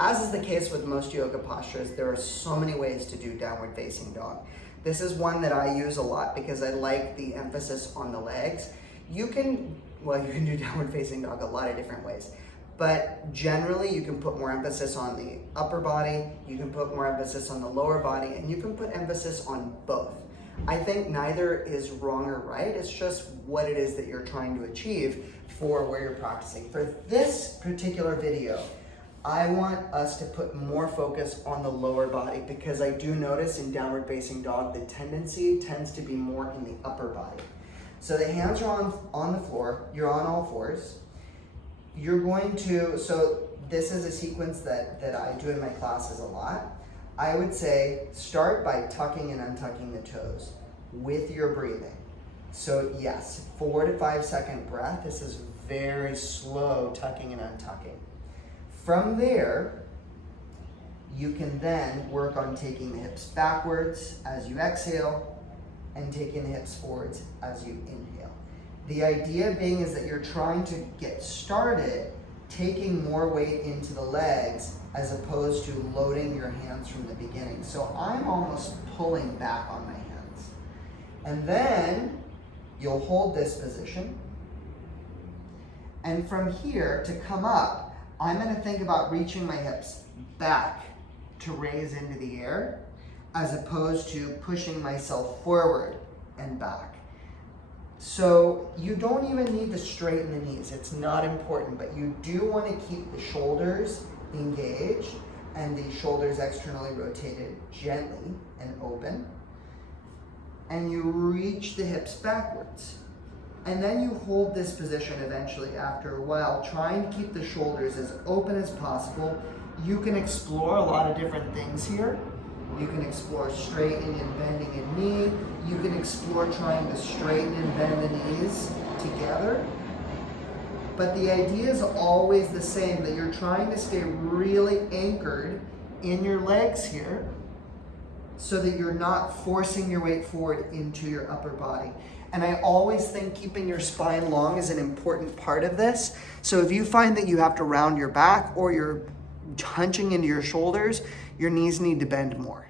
As is the case with most yoga postures, there are so many ways to do downward facing dog. This is one that I use a lot because I like the emphasis on the legs. You can do downward facing dog a lot of different ways, but generally you can put more emphasis on the upper body, you can put more emphasis on the lower body, and you can put emphasis on both. I think neither is wrong or right, it's just what it is that you're trying to achieve for where you're practicing. For this particular video, I want us to put more focus on the lower body because I do notice in downward facing dog, the tendency tends to be more in the upper body. So the hands are on the floor, you're on all fours. You're going to, so this is a sequence that I do in my classes a lot. I would say start by tucking and untucking the toes with your breathing. So yes, 4 to 5 second breath. This is very slow tucking and untucking. From there, you can then work on taking the hips backwards as you exhale and taking the hips forwards as you inhale. The idea being is that you're trying to get started taking more weight into the legs as opposed to loading your hands from the beginning. So I'm almost pulling back on my hands. And then you'll hold this position. And from here to come up, I'm going to think about reaching my hips back to raise into the air as opposed to pushing myself forward and back. So you don't even need to straighten the knees. It's not important, but you do want to keep the shoulders engaged and the shoulders externally rotated gently and open. And you reach the hips backwards. And then you hold this position eventually after a while, trying to keep the shoulders as open as possible. You can explore a lot of different things here. You can explore straightening and bending a knee. You can explore trying to straighten and bend the knees together. But the idea is always the same, that you're trying to stay really anchored in your legs here so that you're not forcing your weight forward into your upper body. And I always think keeping your spine long is an important part of this. So if you find that you have to round your back or you're hunching into your shoulders, your knees need to bend more.